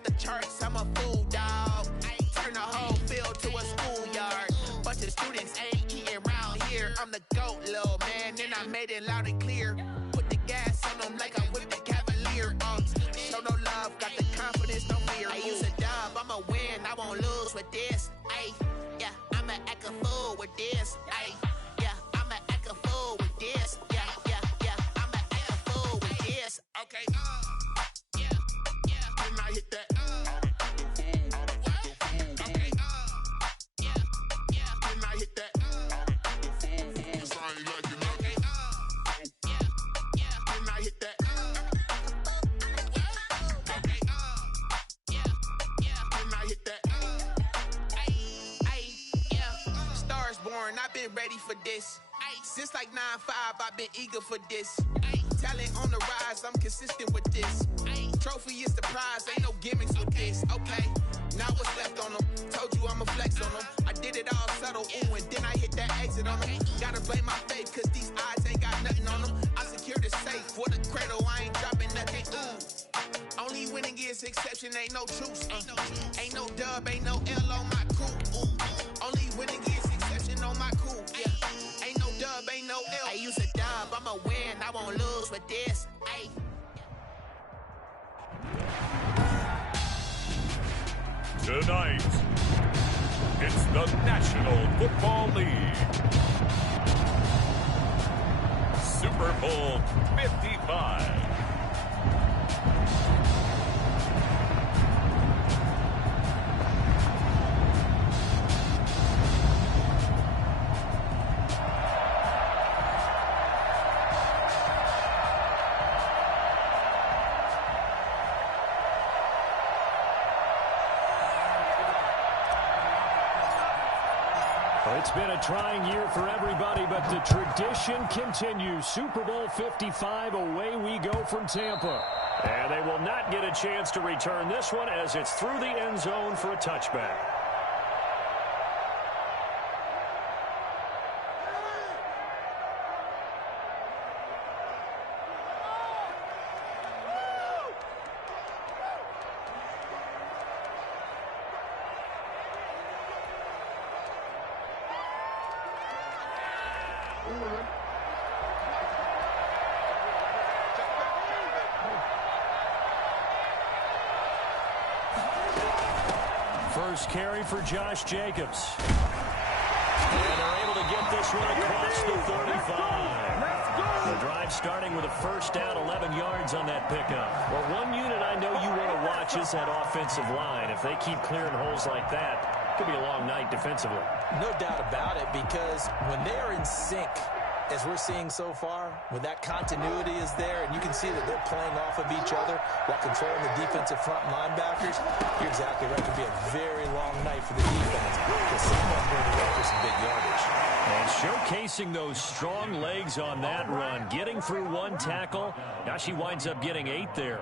off the charts, I'm a fool, dog. Turn the whole field to a schoolyard. Bunch of students ain't eating around here. I'm the GOAT, little man, and I made it loud and clear. Put the gas on them like I whipped the Cavalier. Show no love, got the confidence, no fear. I use a dub, I'ma win, I won't lose with this. Ay, yeah, I'ma act a fool with this. Ay, yeah, I'ma act a fool with this. Yeah, yeah, yeah, I'ma act a fool with this. Okay, yeah, yeah, when I hit that. Okay, yeah, yeah, when I hit that. I've been ready for this. Since like 9-5, I've been eager for this. Talent on the rise, I'm consistent with this. Trophy is the prize, ain't no gimmicks with this. Okay, now what's left on them? Told you I'ma flex on them. I did it all subtle, ooh, and then I hit that exit on them. Gotta blame my faith, cause these odds ain't got nothing on them. I secured the safe for the cradle, I ain't dropping nothing, ooh. Only winning is exception, ain't no truce. Ain't no dub, ain't no L on my crew. Only winning is exception on my crew. Yeah. Ain't no dub, ain't no L. I use a dub, I'ma win, I won't lose with this. Ay. Tonight, it's the National Football League. Super Bowl 55. It's been a trying year for everybody, but the tradition continues. Super Bowl 55, away we go from Tampa. And they will not get a chance to return this one as it's through the end zone for a touchback. First carry for Josh Jacobs. And they're able to get this one across the 35. The drive starting with a first down, 11 yards on that pickup. Well, one unit I know you want to watch is that offensive line. If they keep clearing holes like that, it could be a long night defensively. No doubt about it, because when they are in sync, as we're seeing so far, when that continuity is there, and you can see that they're playing off of each other while controlling the defensive front linebackers, you're exactly right. It could be a very long night for the defense because someone's going to go for some big yardage. And showcasing those strong legs on that run, getting through one tackle. Now she winds up getting 8 there.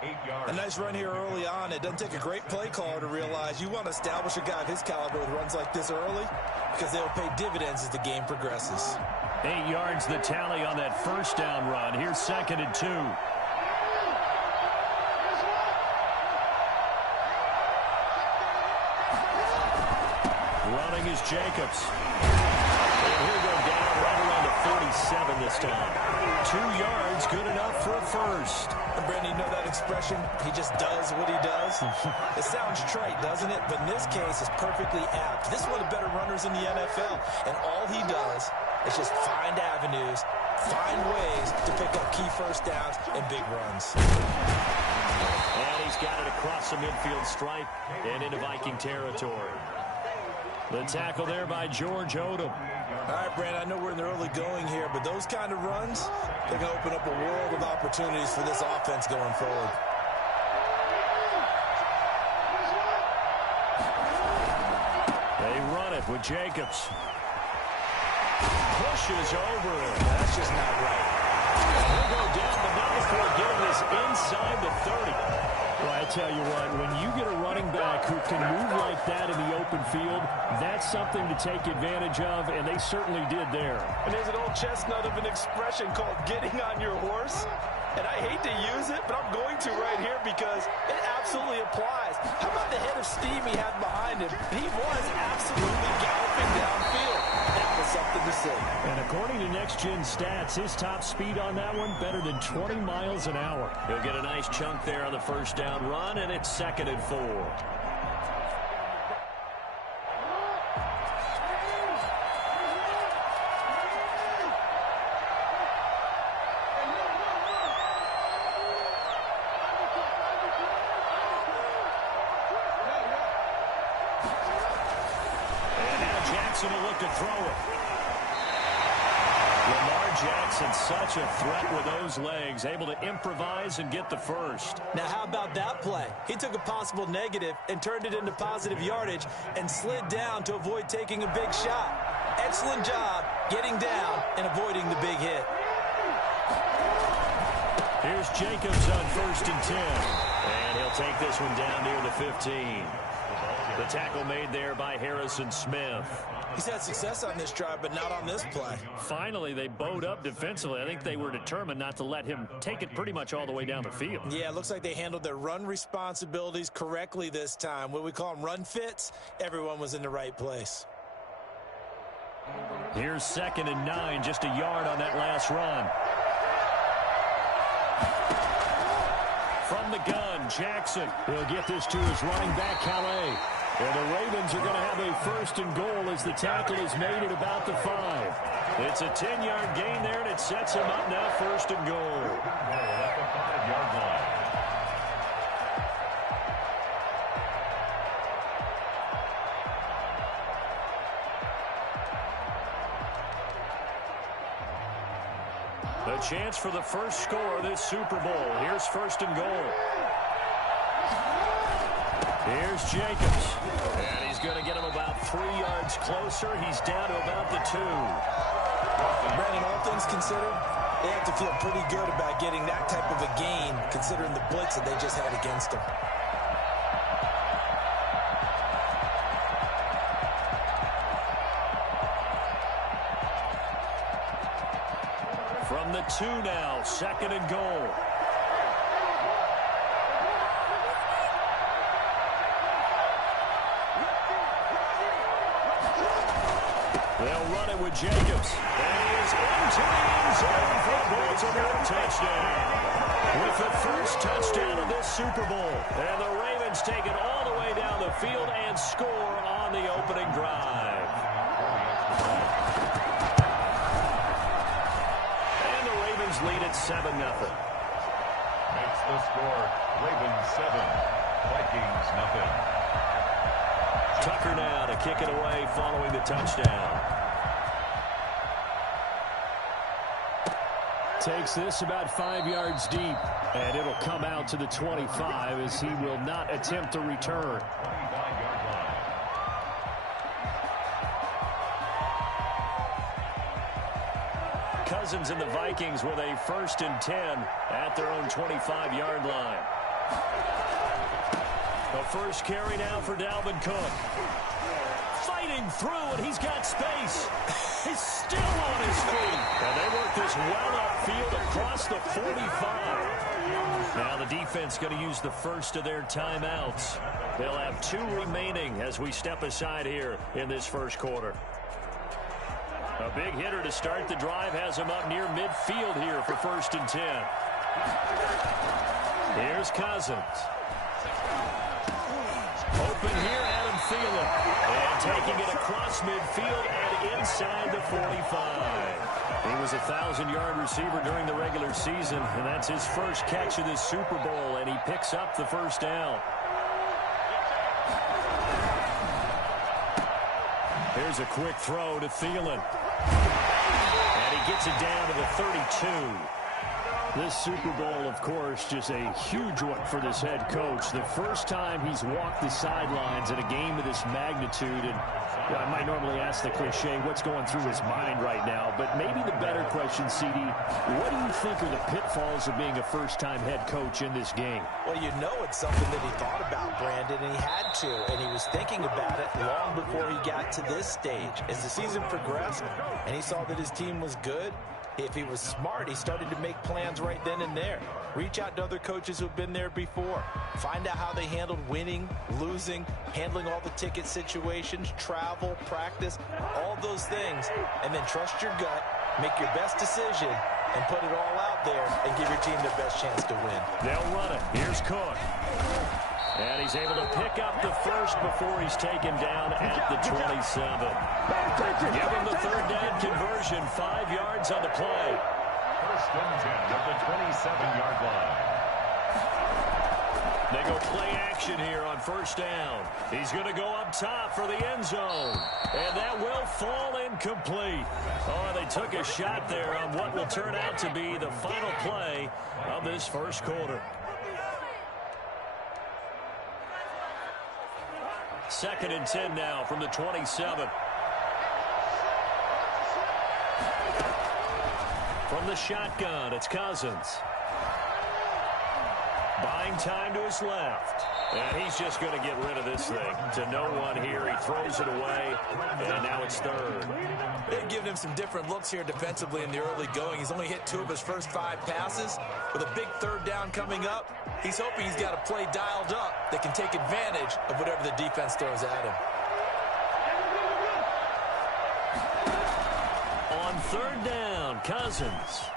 8 yards. A nice run here early on. It doesn't take a great play caller to realize you want to establish a guy of his caliber with runs like this early because they'll pay dividends as the game progresses. 8 yards the tally on that first down run. Here's 2nd and 2. Running is Jacobs. And he'll go down right around the 47 this time. 2 yards, good enough for a first. Brandon, you know that expression? He just does what he does. It sounds trite, doesn't it? But in this case, it's perfectly apt. This is one of the better runners in the NFL. And all he does is just find avenues, find ways to pick up key first downs and big runs. And he's got it across the midfield stripe and into Viking territory. The tackle there by George Odom. All right, Brandon, I know we're in the early going here, but those kind of runs, they're going to open up a world of opportunities for this offense going forward. They run it with Jacobs. Pushes over. That's just not right. He'll go down the number for getting this inside the 30. Well, I tell you what, when you get a running back who can move like that in the open field, that's something to take advantage of, and they certainly did there. And there's an old chestnut of an expression called getting on your horse. And I hate to use it, but I'm going to right here because it absolutely applies. How about the head of steam he had behind him? He was absolutely galloping downfield. That was something to see. And according to Next Gen Stats, his top speed on that one better than 20 miles an hour. He'll get a nice chunk there on the first down run, and it's 2nd and 4. Will look to throw it. Lamar Jackson, such a threat with those legs, able to improvise and get the first. Now, how about that play? He took a possible negative and turned it into positive yardage and slid down to avoid taking a big shot. Excellent job getting down and avoiding the big hit. Here's Jacobs on 1st and 10. And he'll take this one down near the 15. The tackle made there by Harrison Smith. He's had success on this drive, but not on this play. Finally, they bowed up defensively. I think they were determined not to let him take it pretty much all the way down the field. Yeah, it looks like they handled their run responsibilities correctly this time. What we call them run fits, everyone was in the right place. Here's 2nd and 9, just a yard on that last run. From the gun, Jackson. He'll get this to his running back, Calais. And the Ravens are going to have a 1st and goal as the tackle is made at about the 5. It's a 10-yard gain there, and it sets him up now 1st and goal. At the 5-yard line. A chance for the first score of this Super Bowl. Here's 1st and goal. Here's Jacobs. And he's going to get him about 3 yards closer. He's down to about the 2. Brandon, all things considered, they have to feel pretty good about getting that type of a gain, considering the blitz that they just had against them. From the 2 now, 2nd and goal. They'll run it with Jacobs. And he is into the end zone for a Baltimore touchdown. With the first touchdown of this Super Bowl. And the Ravens take it all the way down the field and score on the opening drive. And the Ravens lead at 7-0. Makes the score Ravens 7, Vikings 0. Tucker now to kick it away following the touchdown. Takes this about 5 yards deep, and it'll come out to the 25 as he will not attempt to return. 25-yard line. Cousins and the Vikings with a 1st and 10 at their own 25-yard line. The first carry now for Dalvin Cook. Fighting through, and he's got space. He's still on his feet. And they work this well upfield across the 45. Now the defense going to use the first of their timeouts. They'll have 2 remaining as we step aside here in this first quarter. A big hitter to start the drive has him up near midfield here for 1st and 10. Here's Cousins. Open here, Adam Thielen. And taking it across midfield and inside the 45. He was a 1,000-yard receiver during the regular season, and that's his first catch of this Super Bowl, and he picks up the first down. Here's a quick throw to Thielen. And he gets it down to the 32. This Super Bowl, of course, just a huge one for this head coach. The first time he's walked the sidelines in a game of this magnitude. And I might normally ask the cliche, what's going through his mind right now? But maybe the better question, CD, what do you think are the pitfalls of being a first-time head coach in this game? Well, you know it's something that he thought about, Brandon, and he had to. And he was thinking about it long before he got to this stage. As the season progressed and he saw that his team was good, If he was smart, he started to make plans right then and there. Reach out to other coaches who've been there before. Find out how they handled winning, losing, handling all the ticket situations, travel, practice, all those things. And then trust your gut, make your best decision, and put it all out there and give your team the best chance to win. They'll run it. Here's Cook. And he's able to pick up the first before he's taken down at the 27. Give him the third down conversion, 5 yards on the play. First and 10 at the 27-yard line. They go play action here on first down. He's going to go up top for the end zone. And that will fall incomplete. Oh, they took a shot there on what will turn out to be the final play of this first quarter. Second and 10 now from the 27. From the shotgun, it's Cousins. Buying time to his left. And he's just going to get rid of this thing. To no one here. He throws it away. And now it's third. They've given him some different looks here defensively in the early going. He's only hit 2 of his first 5 passes. With a big third down coming up, he's hoping he's got a play dialed up that can take advantage of whatever the defense throws at him. On third down, Cousins.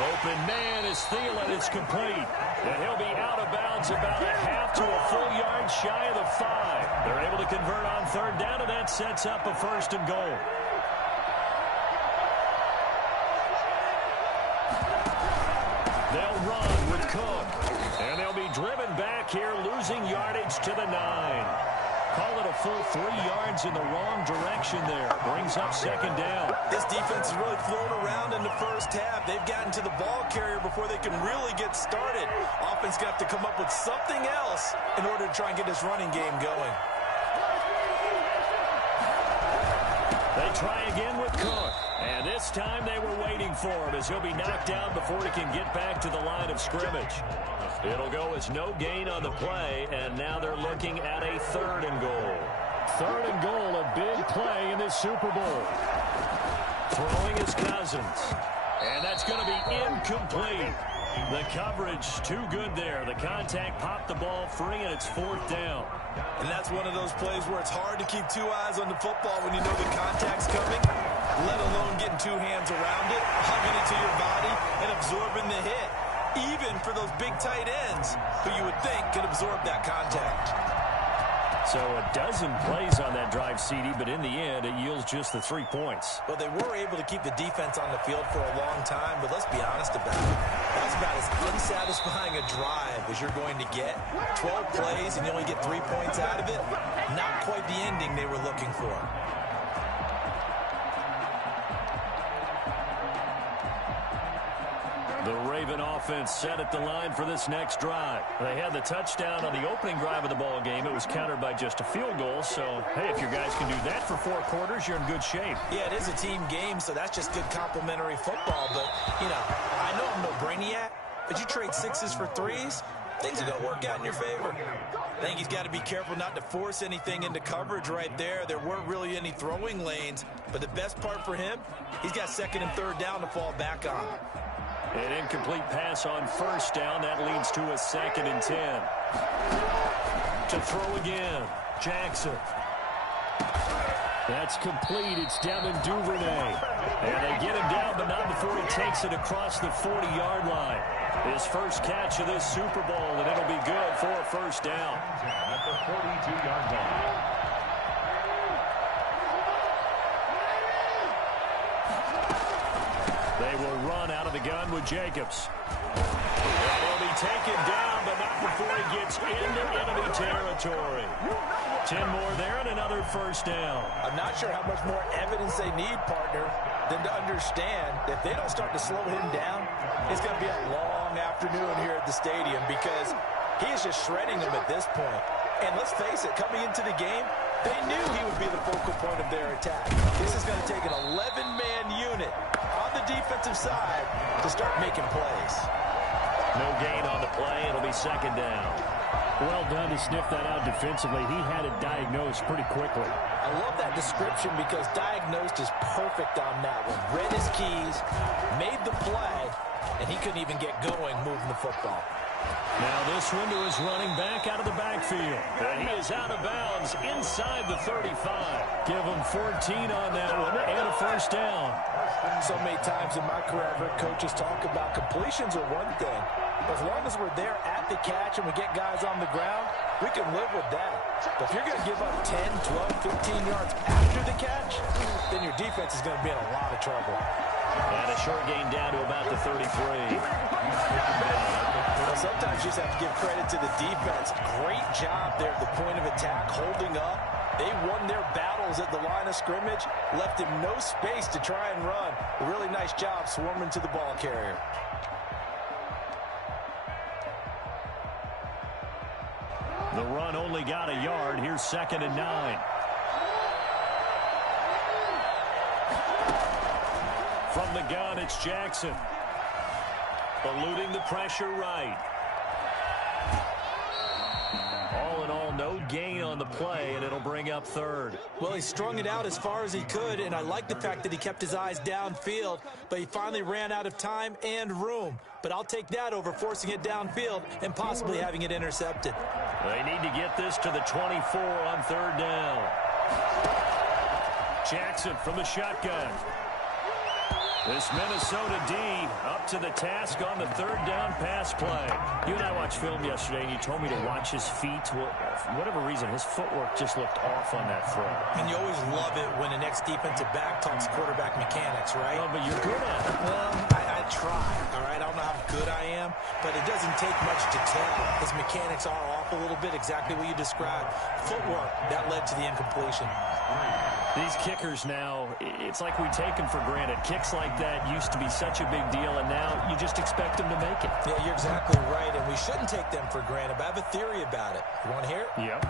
Open man is Thielen. It's complete. And he'll be out of bounds about a half to a full yard shy of the 5. They're able to convert on third down, and that sets up a first and goal. They'll run with Cook. And they'll be driven back here, losing yardage to the 9. Call it a full 3 yards in the wrong direction there. Brings up second down. This defense has really flown around in the first half. They've gotten to the ball carrier before they can really get started. Offense going to have to come up with something else in order to try and get this running game going. They try again with Cook. And this time they were waiting for him as he'll be knocked down before he can get back to the line of scrimmage. It'll go as no gain on the play, and now they're looking at a third and goal. Third and goal, a big play in this Super Bowl. Throwing is Cousins. And that's going to be incomplete. The coverage too good there. The contact popped the ball free, and it's fourth down. And that's one of those plays where it's hard to keep 2 eyes on the football when you know the contact's coming, let alone getting 2 hands around it, hugging it to your body, and absorbing the hit. Even for those big tight ends who you would think could absorb that contact. So a dozen plays on that drive, CD, but in the end, it yields just the 3 points. Well, they were able to keep the defense on the field for a long time, but let's be honest about it. That's about as unsatisfying a drive as you're going to get. 12 plays and you only get 3 points out of it. Not quite the ending they were looking for. The Raven offense set at the line for this next drive. They had the touchdown on the opening drive of the ball game. It was countered by just a field goal. So, hey, if your guys can do that for 4 quarters, you're in good shape. Yeah, it is a team game, so that's just good complimentary football. But, you know, I know I'm no brainiac, but you trade 6s for 3s, things are going to work out in your favor. I think he's got to be careful not to force anything into coverage right there. There weren't really any throwing lanes. But the best part for him, he's got second and third down to fall back on. An incomplete pass on first down. That leads to a second and 10. To throw again, Jackson. That's complete. It's Devin Duvernay. And they get him down, but not before he takes it across the 40-yard line. His first catch of this Super Bowl, and it'll be good for a first down. At the 42-yard line. They will run out of the gun with Jacobs. Will be taken down, but not before he gets into enemy territory. 10 more there and another first down. I'm not sure how much more evidence they need, partner, than to understand that if they don't start to slow him down, it's going to be a long afternoon here at the stadium because he is just shredding them at this point. And let's face it, coming into the game, they knew he would be the focal point of their attack. This is going to take an 11-man unit on the defensive side to start making plays. No gain on the play. It'll be second down. Well done to sniff that out defensively. He had it diagnosed pretty quickly. I love that description because diagnosed is perfect on that one. Read his keys, made the play, and he couldn't even get going moving the football. Now this one to his running back out of the backfield. And he is out of bounds inside the 35. Give him 14 on that one and a first down. So many times in my career, I've heard coaches talk about completions are one thing. But as long as we're there at the catch and we get guys on the ground, we can live with that. But if you're going to give up 10, 12, 15 yards after the catch, then your defense is going to be in a lot of trouble. And a short gain down to about the 33. Well, sometimes you just have to give credit to the defense. Great job there at the point of attack, holding up. They won their battles at the line of scrimmage, left him no space to try and run. A really nice job swarming to the ball carrier. The run only got a yard. Here's 2nd and 9. From the gun, it's Jackson. Eluding the pressure right. All in all, no gain on the play, and it'll bring up 3rd. Well, he strung it out as far as he could, and I like the fact that he kept his eyes downfield, but he finally ran out of time and room. But I'll take that over forcing it downfield and possibly having it intercepted. They need to get this to the 24 on 3rd down. Jackson from the shotgun. This Minnesota D up to the task on the 3rd down pass play. You and I watched film yesterday, and you told me to watch his feet. Well, for whatever reason, his footwork just looked off on that throw. And you always love it when the next defensive back talks quarterback mechanics, right? Oh, but you're good at it. Well, I try, all right? I don't know how good I am, but it doesn't take much to tell. His mechanics are off a little bit, exactly what you described. Footwork, that led to the incompletion. These kickers now, it's like we take them for granted. Kicks like that used to be such a big deal, and now you just expect them to make it. Yeah, you're exactly right, and we shouldn't take them for granted, but I have a theory about it. You want to hear it? Yep.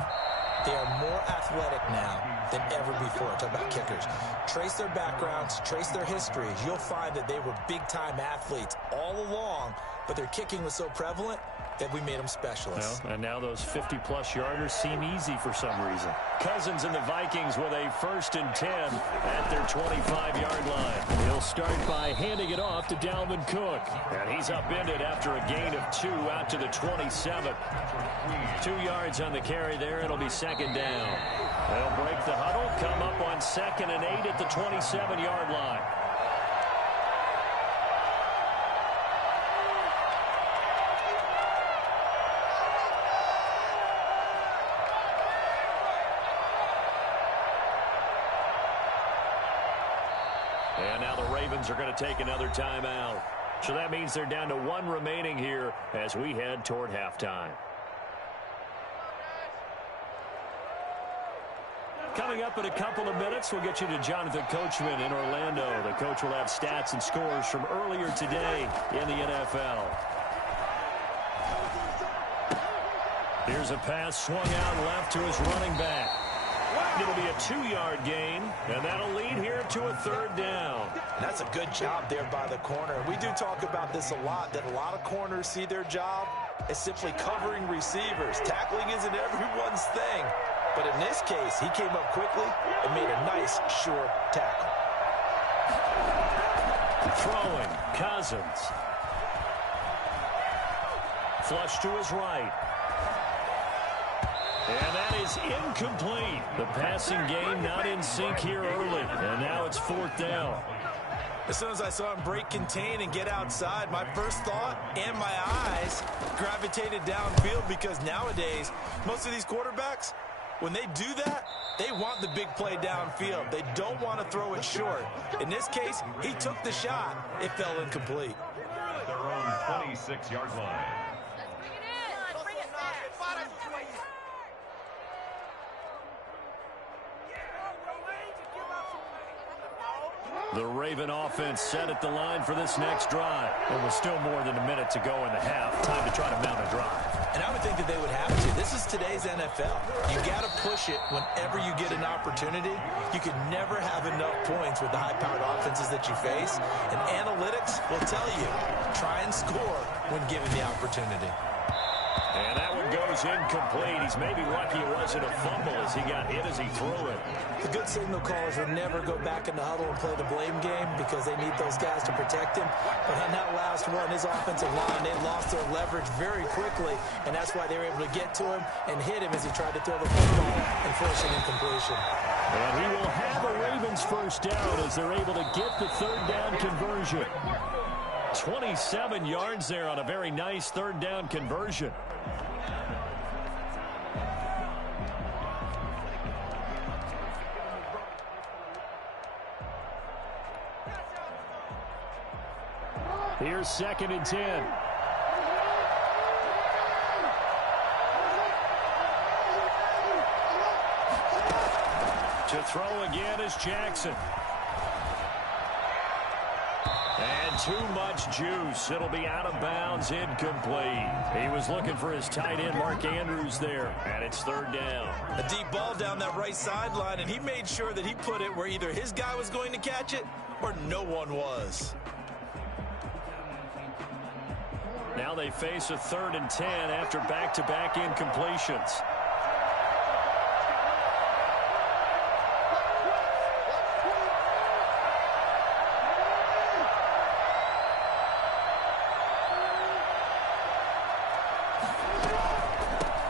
They are more athletic now than ever before. Talk about kickers. Trace their backgrounds, trace their histories. You'll find that they were big-time athletes all along, but their kicking was so prevalent that we made them specialists. Well, and now those 50-plus yarders seem easy for some reason. Cousins and the Vikings with a 1st and 10 at their 25-yard line. He'll start by handing it off to Dalvin Cook. And he's upended after a gain of 2 out to the 27. 2 yards on the carry there. It'll be 2nd down. They'll break the huddle, come up on 2nd and 8 at the 27-yard line. And now the Ravens are going to take another timeout. So that means they're down to 1 remaining here as we head toward halftime. Coming up in a couple of minutes, we'll get you to Jonathan Coachman in Orlando. The coach will have stats and scores from earlier today in the NFL. Here's a pass swung out left to his running back. It'll be a 2-yard gain, and that'll lead here to a 3rd down. That's a good job there by the corner. We do talk about this a lot, that a lot of corners see their job as simply covering receivers. Tackling isn't everyone's thing. But in this case, he came up quickly and made a nice, short tackle. Throwing, Cousins. Flush to his right. And that is incomplete. The passing game not in sync here early. And now it's 4th down. As soon as I saw him break contain and get outside, my first thought and my eyes gravitated downfield, because nowadays, most of these quarterbacks, when they do that, they want the big play downfield. They don't want to throw it short. In this case, he took the shot. It fell incomplete. Their own 26-yard line. The Raven offense set at the line for this next drive. There was still more than a minute to go in the half. Time to try to mount a drive. And I would think that they would have to. This is today's NFL. You got to push it whenever you get an opportunity. You can never have enough points with the high-powered offenses that you face. And analytics will tell you, try and score when given the opportunity. And that one goes incomplete. He's maybe lucky it wasn't a fumble as he got hit as he threw it. The good signal callers will never go back in the huddle and play the blame game because they need those guys to protect him. But on that last one, his offensive line, they lost their leverage very quickly, and that's why they were able to get to him and hit him as he tried to throw the football and force an incompletion. And he will have a Ravens first down as they're able to get the third down conversion. 27 yards there on a very nice third down conversion. Here's 2nd and 10. To throw again is Jackson. And too much juice. It'll be out of bounds, incomplete. He was looking for his tight end, Mark Andrews, there. And it's 3rd down. A deep ball down that right sideline, and he made sure that he put it where either his guy was going to catch it or no one was. Now they face a 3rd and 10 after back-to-back incompletions.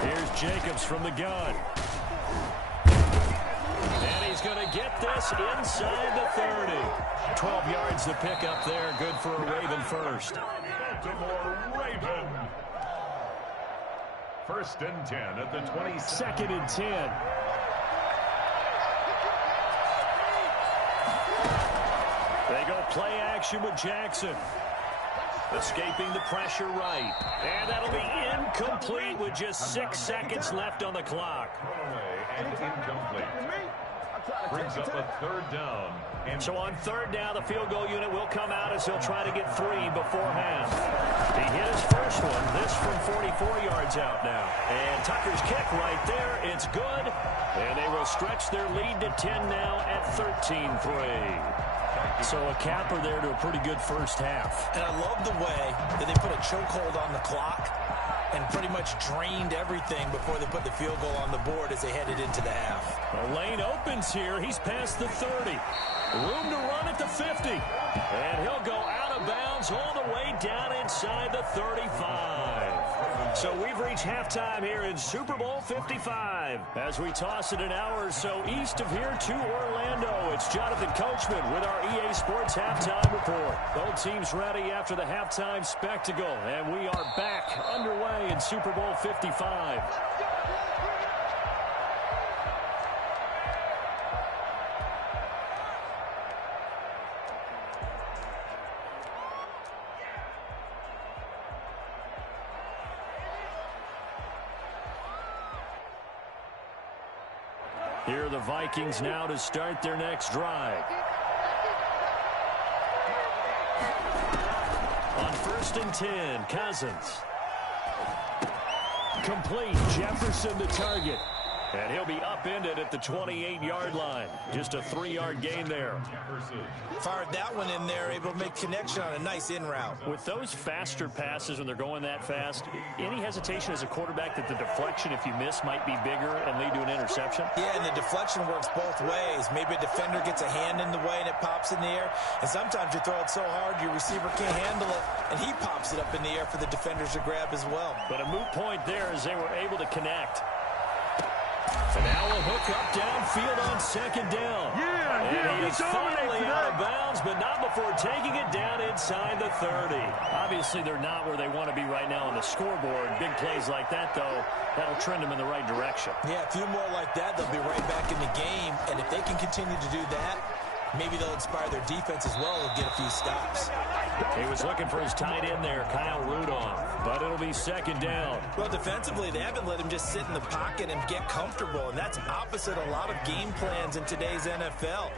Here's Jacobs from the gun. And he's going to get this inside the 30. 12 yards to pick up there. Good for a Raven first. Baltimore Raven. 1st and 10 at the 20. 2nd and 10. They go play action with Jackson. Escaping the pressure right. And that'll be incomplete with just 6 seconds left on the clock. And incomplete. Brings up a 3rd down. So on 3rd down, the field goal unit will come out as they'll try to get 3 before half. He hit his first one. This from 44 yards out now. And Tucker's kick right there. It's good. And they will stretch their lead to 10 now at 13-3. So a capper there to a pretty good first half. And I love the way that they put a chokehold on the clock and pretty much drained everything before they put the field goal on the board as they headed into the half. The lane opens here. He's past the 30. Room to run at the 50. And he'll go out of bounds all the way down inside the 35. So we've reached halftime here in Super Bowl 55. As we toss it an hour or so east of here to Orlando, it's Jonathan Coachman with our EA Sports Halftime Report. Both teams ready after the halftime spectacle, and we are back underway in Super Bowl 55. Here are the Vikings now to start their next drive. On 1st and 10, Cousins. Complete. Jefferson the target. And he'll be upended at the 28-yard line. Just a 3-yard gain there. Fired that one in there, able to make connection on a nice in route. With those faster passes when they're going that fast, any hesitation as a quarterback that the deflection, if you miss, might be bigger and lead to an interception? Yeah, and the deflection works both ways. Maybe a defender gets a hand in the way and it pops in the air. And sometimes you throw it so hard your receiver can't handle it, and he pops it up in the air for the defenders to grab as well. But a moot point there as they were able to connect. And now a hook up downfield on 2nd down. And he is finally out of bounds, but not before taking it down inside the 30. Obviously, they're not where they want to be right now on the scoreboard. Big plays like that, though, that'll trend them in the right direction. Yeah, a few more like that, they'll be right back in the game. And if they can continue to do that, maybe they'll inspire their defense as well and get a few stops. He was looking for his tight end there, Kyle Rudolph, but it'll be 2nd down. Well, defensively, they haven't let him just sit in the pocket and get comfortable, and that's opposite a lot of game plans in today's NFL.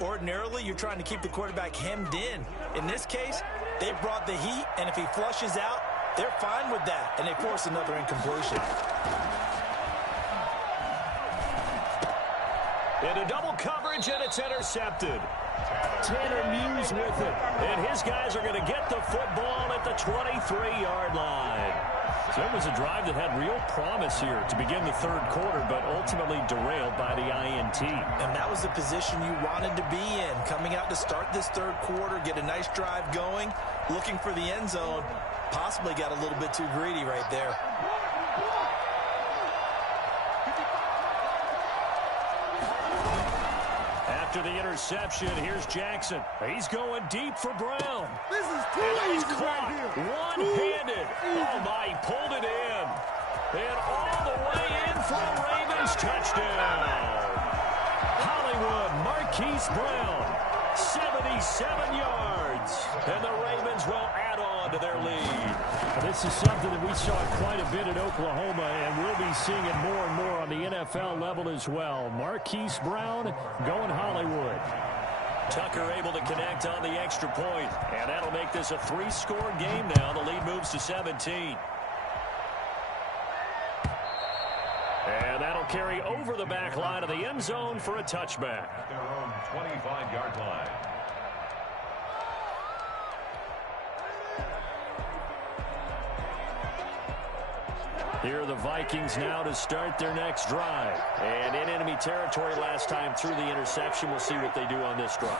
Ordinarily, you're trying to keep the quarterback hemmed in. In this case, they brought the heat, and if he flushes out, they're fine with that, and they force another incompletion. Into double coverage, and it's intercepted. Tanner Muse with it. And his guys are going to get the football at the 23-yard line. So it was a drive that had real promise here to begin the third quarter, but ultimately derailed by the INT. And that was the position you wanted to be in. Coming out to start this third quarter, get a nice drive going, looking for the end zone. Possibly got a little bit too greedy right there. After the interception, here's Jackson. He's going deep for Brown. This is too easy right here. One-handed. Oh, my, he pulled it in. And all the way in for a Ravens touchdown. Hollywood, Marquise Brown, 77 yards. And the Ravens will add on to their lead. This is something that we saw quite a bit at Oklahoma, and we'll be seeing it more and more on the NFL level as well. Marquise Brown going Hollywood. Tucker able to connect on the extra point, and that'll make this a three-score game now. The lead moves to 17. And that'll carry over the back line of the end zone for a touchback. At their own 25-yard line. Here are the Vikings now to start their next drive. And in enemy territory last time through the interception. We'll see what they do on this drive.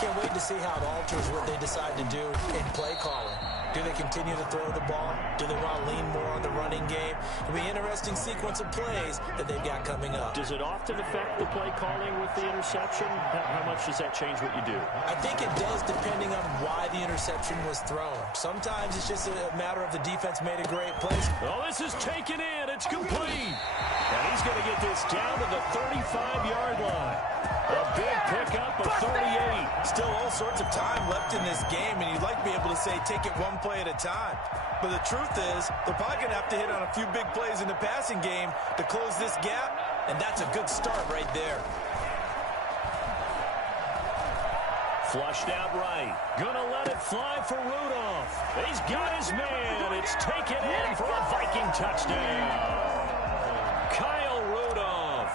Can't wait to see how it alters what they decide to do in play calling. Do they continue to throw the ball? Do they want to lean more on the running game? It'll be an interesting sequence of plays that they've got coming up. Does it often affect the play calling with the interception? How much does that change what you do? I think it does, depending on why the interception was thrown. Sometimes it's just a matter of the defense made a great play. Oh, this is taken in. It's complete. And he's going to get this down to the 35-yard line. A big pickup of 38. Still all sorts of time left in this game, and you'd like to be able to say take it one play at a time. But the truth is, they're probably going to have to hit on a few big plays in the passing game to close this gap, and that's a good start right there. Flushed out right. Gonna let it fly for Rudolph. He's got his man. It's taken in for a Viking touchdown. Kyle Rudolph,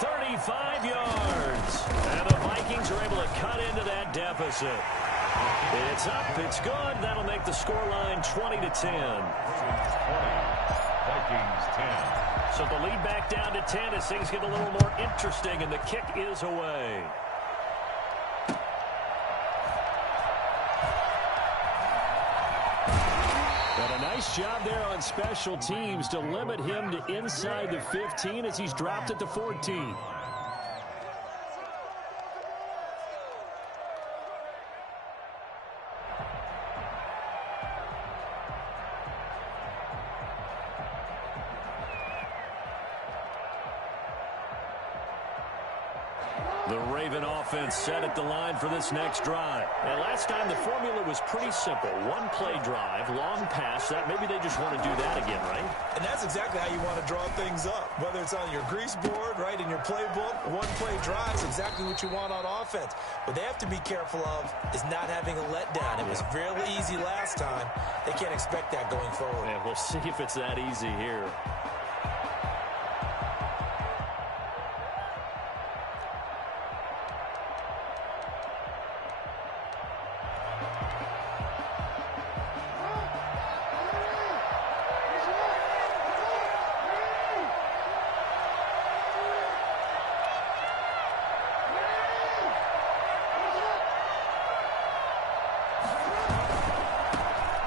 35 yards. And the Vikings are able to cut into that deficit. It's up, it's good. That'll make the scoreline 20-10. Vikings 10. So the lead back down to 10 as things get a little more interesting, and the kick is away. And a nice job there on special teams to limit him to inside the 15 as he's dropped it to 14. The Raven offense set at the line for this next drive. And last time the formula was pretty simple. One play drive, long pass. That maybe they just want to do that again, right? And that's exactly how you want to draw things up. Whether it's on your grease board, right, in your playbook, one play drive is exactly what you want on offense. What they have to be careful of is not having a letdown. It was really easy last time. They can't expect that going forward. And we'll see if it's that easy here.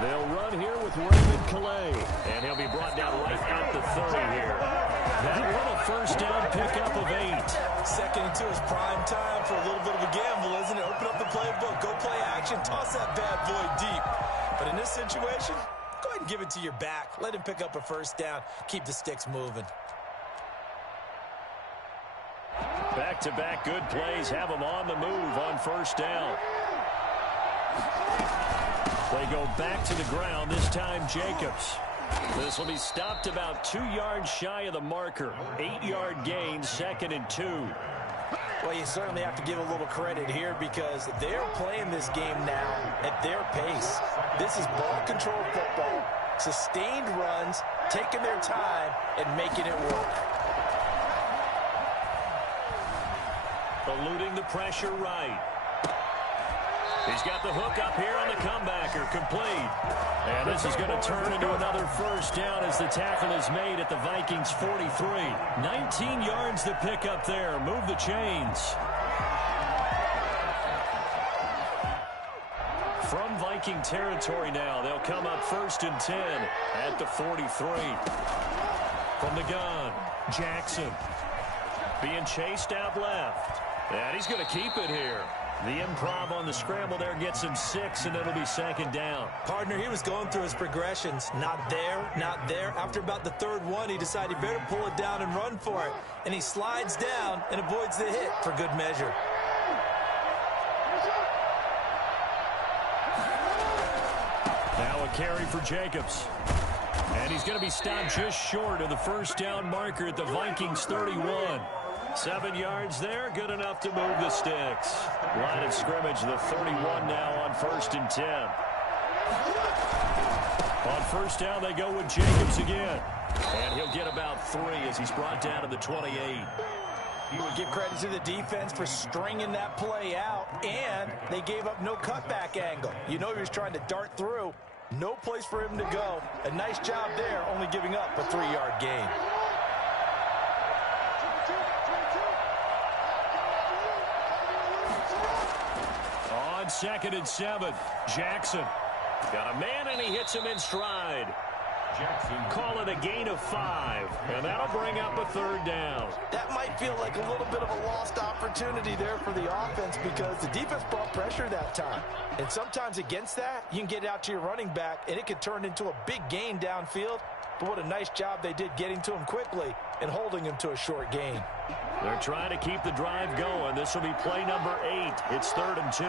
They'll run here with Raymond Calais, and he'll be brought down right at the 30 here. That one a first down pickup of 8. Second and 2 is prime time for a little bit of a gamble, isn't it? Open up the playbook, go play action, toss that bad boy deep. But in this situation, go ahead and give it to your back. Let him pick up a first down. Keep the sticks moving. Back-to-back good plays have them on the move on first down. They go back to the ground, this time Jacobs. This will be stopped about 2 yards shy of the marker. 8-yard gain, 2nd and 2. Well, you certainly have to give a little credit here because they're playing this game now at their pace. This is ball control football, sustained runs, taking their time, and making it work. Eluding the pressure right. He's got the hook up here on the comebacker, complete. And this is going to turn into another first down as the tackle is made at the Vikings 43. 19 yards to pick up there. Move the chains. From Viking territory now, they'll come up 1st and 10 at the 43. From the gun, Jackson being chased out left. And he's going to keep it here. The improv on the scramble there gets him 6, and it'll be 2nd down. Partner, he was going through his progressions. Not there, not there. After about the 3rd one, he decided he better pull it down and run for it. And he slides down and avoids the hit for good measure. Now a carry for Jacobs. And he's going to be stopped just short of the first down marker at the Vikings 31. 7 yards there, good enough to move the sticks. Line of scrimmage, the 31 now on 1st and 10. On 1st down, they go with Jacobs again. And he'll get about 3 as he's brought down to the 28. You would give credit to the defense for stringing that play out, and they gave up no cutback angle. You know he was trying to dart through. No place for him to go. A nice job there, only giving up a 3-yard gain. On 2nd and 7, Jackson. Got a man, and he hits him in stride. Jackson call it a gain of 5, and that'll bring up a 3rd down. That might feel like a little bit of a lost opportunity there for the offense because the defense brought pressure that time. And sometimes against that, you can get out to your running back, and it could turn into a big gain downfield. But what a nice job they did getting to him quickly and holding him to a short gain. They're trying to keep the drive going. This will be play number 8. It's 3rd and 2.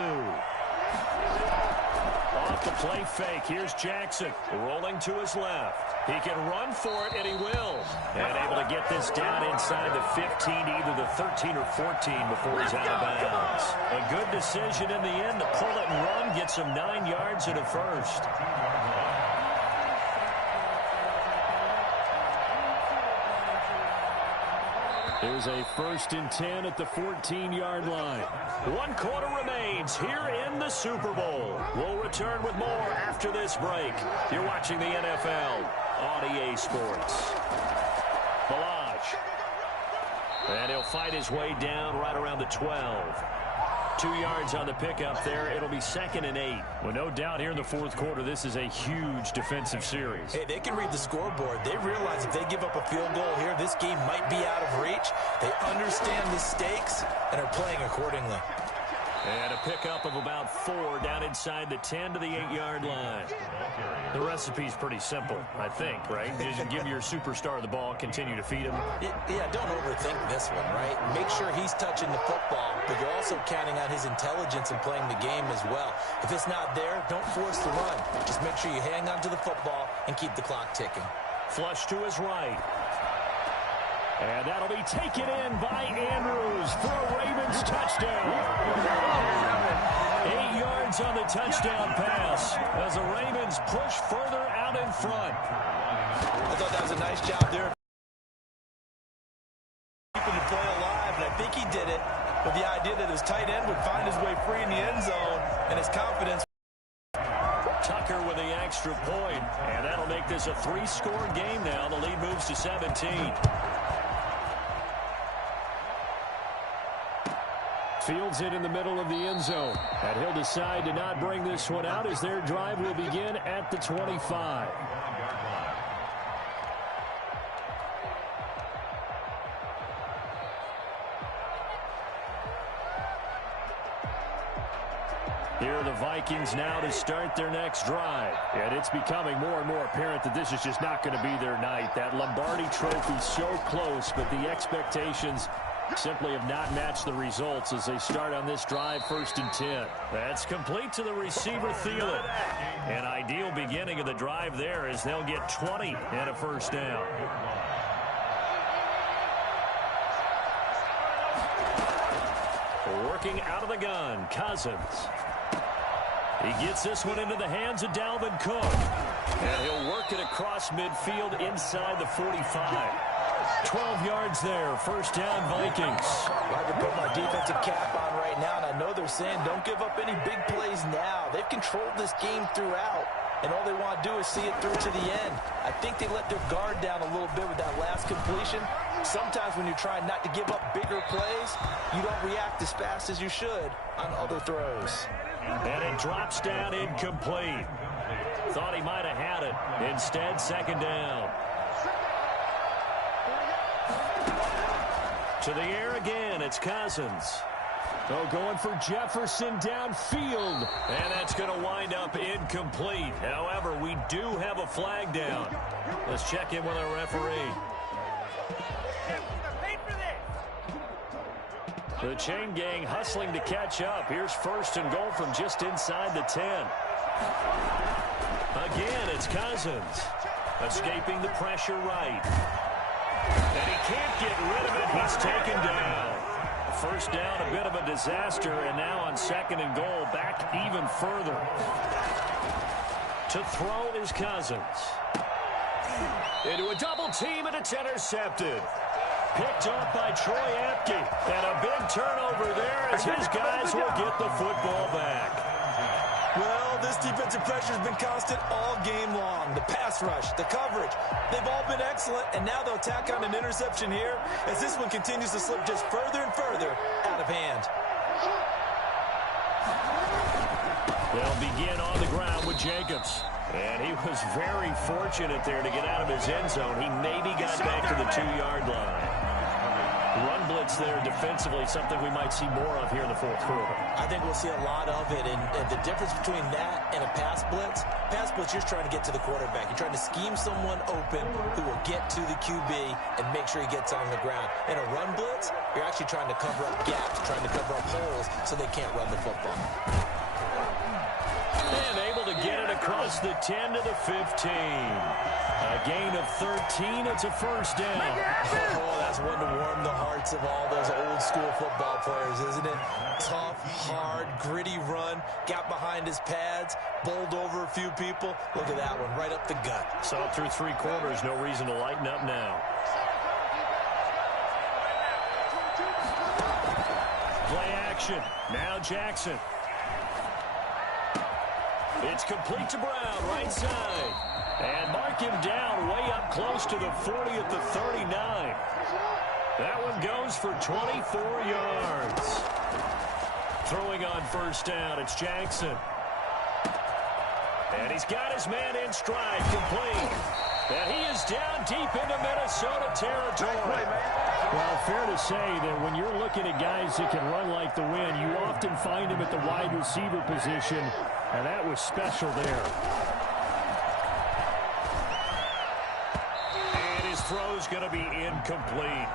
Off the play fake. Here's Jackson rolling to his left. He can run for it, and he will. And able to get this down inside the 15, either the 13 or 14 before he's out of bounds. A good decision in the end to pull it and run. Gets him 9 yards and a first. There's a 1st and 10 at the 14-yard line. 1 quarter remains here in the Super Bowl. We'll return with more after this break. You're watching the NFL on EA Sports. Balaj. And he'll fight his way down right around the 12. 2 yards on the pickup there. It'll be 2nd and 8. Well, no doubt here in the 4th quarter, this is a huge defensive series. Hey, they can read the scoreboard. They realize if they give up a field goal here, this game might be out of reach. They understand the stakes and are playing accordingly. And a pickup of about 4 down inside the 10 to the 8-yard line. The recipe's pretty simple, I think, right? Just give your superstar the ball, continue to feed him. Yeah, don't overthink this one, right? Make sure he's touching the football, but you're also counting on his intelligence in playing the game as well. If it's not there, don't force the run. Just make sure you hang on to the football and keep the clock ticking. Flush to his right. And that'll be taken in by Andrews for a Ravens touchdown. 8 yards on the touchdown pass as the Ravens push further out in front. I thought that was a nice job there. Keeping the play alive, and I think he did it with the idea that his tight end would find his way free in the end zone, and his confidence. Tucker with the extra point, and that'll make this a 3-score game now. The lead moves to 17. Fields it in the middle of the end zone. And he'll decide to not bring this one out as their drive will begin at the 25. Here are the Vikings now to start their next drive. And it's becoming more and more apparent that this is just not going to be their night. That Lombardi Trophy so close, but the expectations simply have not matched the results as they start on this drive 1st and 10. That's complete to the receiver, Thielen. An ideal beginning of the drive there as they'll get 20 and a first down. Working out of the gun, Cousins. He gets this one into the hands of Dalvin Cook. And he'll work it across midfield inside the 45. 12 yards there, first down Vikings. I can put my defensive cap on right now, and I know they're saying don't give up any big plays is now. They've controlled this game throughout, and all they want to do is see it through to the end. I think they let their guard down a little bit with that last completion. Sometimes when you're trying not to give up bigger plays, you don't react as fast as you should on other throws. And it drops down incomplete. Thought he might have had it. Instead, second down. To the air again, it's Cousins. Oh, going for Jefferson downfield. And that's going to wind up incomplete. However, we do have a flag down. Let's check in with our referee. The chain gang hustling to catch up. Here's first and goal from just inside the 10. Again, it's Cousins. Escaping the pressure right. And he can't get rid of it. He's taken down. First down, a bit of a disaster, and now on second and goal, back even further. To throw is Cousins. Into a double team, and it's intercepted. Picked off by Troy Apke. And a big turnover there as his guys will get the football back. Well, this defensive pressure has been constant all game long. The pass rush, the coverage, they've all been excellent, and now they'll tack on an interception here as this one continues to slip just further and further out of hand. They'll begin on the ground with Jacobs. And he was very fortunate there to get out of his end zone. He maybe got back to the 2-yard line. Run blitz there defensively, something we might see more of here in the fourth quarter. I think we'll see a lot of it, and the difference between that and a pass blitz, you're just trying to get to the quarterback. You're trying to scheme someone open who will get to the QB and make sure he gets on the ground. In a run blitz, you're actually trying to cover up gaps, trying to cover up holes so they can't run the football. And able to get it across the 10 to the 15. A gain of 13. It's a first down. Oh, that's one to warm the hearts of all those old school football players, isn't it? Tough, hard, gritty run. Got behind his pads, bowled over a few people. Look at that one, right up the gut. Saw it through 3 quarters. No reason to lighten up now. Play action. Now Jackson. It's complete to Brown, right side. And mark him down way up close to the 40 at the 39. That one goes for 24 yards. Throwing on first down, it's Jackson. And he's got his man in stride, complete. And he is down deep into Minnesota territory. Well, fair to say that when you're looking at guys that can run like the wind, you often find them at the wide receiver position, and that was special there. And his throw's going to be incomplete.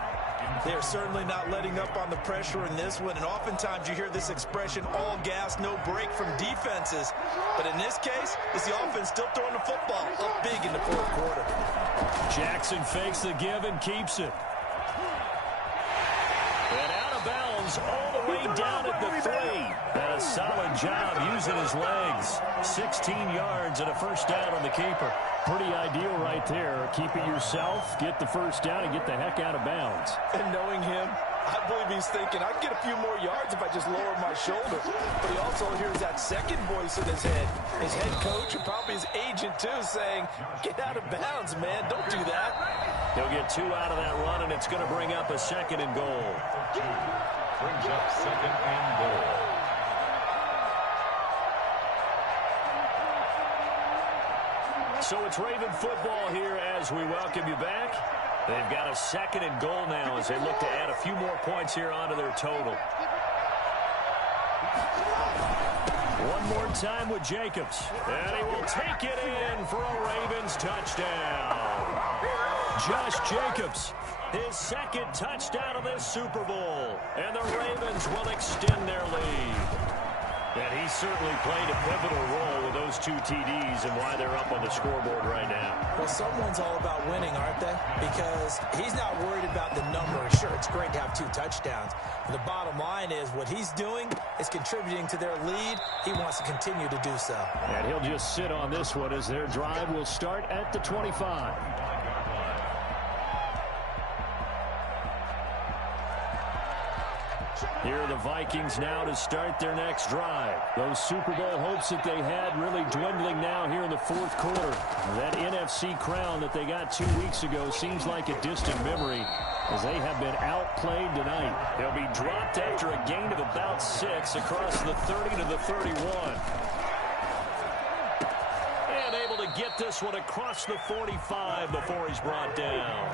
They're certainly not letting up on the pressure in this one, and oftentimes you hear this expression, all gas, no break from defenses. But in this case, it's the offense still throwing the football up big in the fourth quarter. Jackson fakes the give and keeps it. And out of bounds all the way down at the 3. And a solid job using his legs. 16 yards and a first down on the keeper. Pretty ideal right there. Keep it yourself, get the first down, and get the heck out of bounds. And knowing him, I believe he's thinking, I'd get a few more yards if I just lower my shoulder. But he also hears that second voice in his head. His head coach and probably his agent, too, saying, get out of bounds, man. Don't do that. He'll get 2 out of that run, and it's going to bring up a second and goal. Brings up second and goal. So it's Raven football here as we welcome you back. They've got a second and goal now as they look to add a few more points here onto their total. One more time with Jacobs. And he will take it in for a Ravens touchdown. Josh Jacobs, his second touchdown of this Super Bowl. And the Ravens will extend their lead. And he certainly played a pivotal role with those 2 TDs and why they're up on the scoreboard right now. Well, someone's all about winning, aren't they? Because he's not worried about the number. Sure, it's great to have 2 touchdowns. But the bottom line is what he's doing is contributing to their lead. He wants to continue to do so. And he'll just sit on this one as their drive will start at the 25. Here are the Vikings now to start their next drive. Those Super Bowl hopes that they had really dwindling now here in the fourth quarter. That NFC crown that they got 2 weeks ago seems like a distant memory as they have been outplayed tonight. They'll be dropped after a gain of about 6 across the 30 to the 31. And able to get this one across the 45 before he's brought down.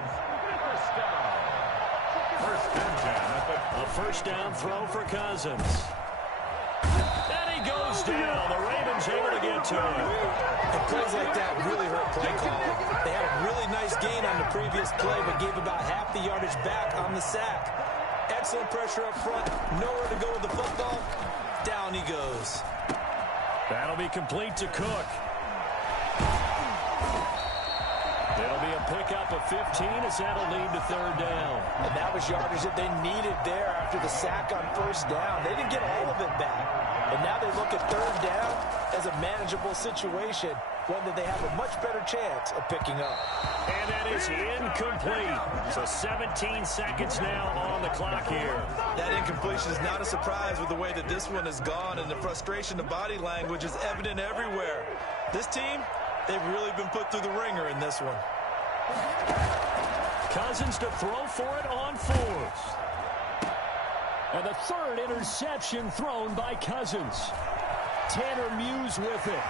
A first down throw for Cousins. And he goes down. The Ravens able to get to him. And plays like that really hurt play calling. They had a really nice gain on the previous play, but gave about half the yardage back on the sack. Excellent pressure up front. Nowhere to go with the football. Down he goes. That'll be complete to Cook. It'll be a pickup of 15 as that'll lead to third down. And that was yardage that they needed there after the sack on first down. They didn't get all of it back. And now they look at third down as a manageable situation, one that they have a much better chance of picking up. And that is incomplete. So 17 seconds now on the clock here. That incompletion is not a surprise with the way that this one has gone, and the frustration of body language is evident everywhere. This team, they've really been put through the ringer in this one. Cousins to throw for it on fourth. And the third interception thrown by Cousins. Tanner Muse with it.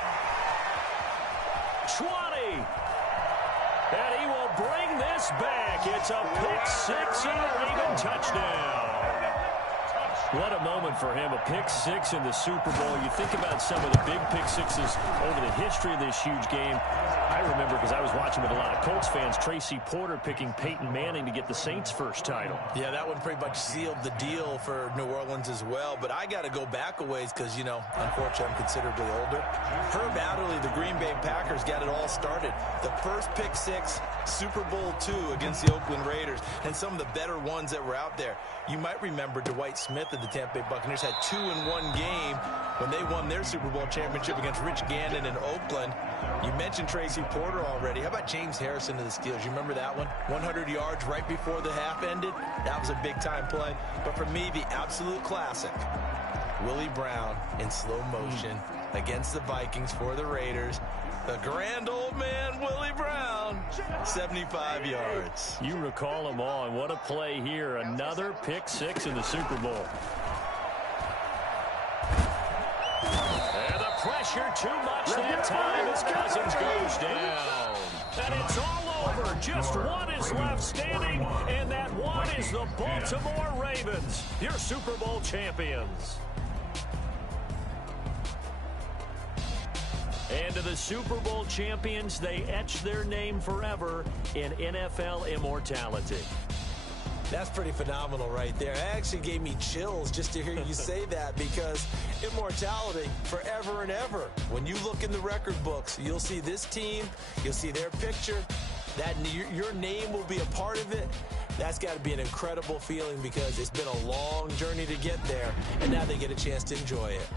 20. And he will bring this back. It's a pick six and a Raven touchdown. What a moment for him, a pick six in the Super Bowl. You think about some of the big pick sixes over the history of this huge game. I remember, because I was watching with a lot of Colts fans, Tracy Porter picking Peyton Manning to get the Saints' first title. Yeah, that one pretty much sealed the deal for New Orleans as well. But I got to go back a ways because, you know, unfortunately, I'm considerably older. Herb Adderley, the Green Bay Packers, got it all started. The first pick six, Super Bowl II against the Oakland Raiders, and some of the better ones that were out there. You might remember Dwight Smith of the Tampa Bay Buccaneers had 2-in-1 game when they won their Super Bowl championship against Rich Gannon in Oakland. You mentioned Tracy Porter already. How about James Harrison of the Steelers? You remember that one? 100 yards right before the half ended. That was a big-time play. But for me, the absolute classic, Willie Brown in slow motion against the Vikings for the Raiders. The grand old man, Willie Brown, 75 yards. You recall them all, and what a play here. Another pick six in the Super Bowl. And the pressure too much that time as Cousins goes down. And it's all over. Just one is left standing, and that one is the Baltimore Ravens, your Super Bowl champions. And to the Super Bowl champions, they etch their name forever in NFL immortality. That's pretty phenomenal right there. It actually gave me chills just to hear you say that, because immortality forever and ever. When you look in the record books, you'll see this team, you'll see their picture, that your name will be a part of it. That's got to be an incredible feeling, because it's been a long journey to get there, and now they get a chance to enjoy it.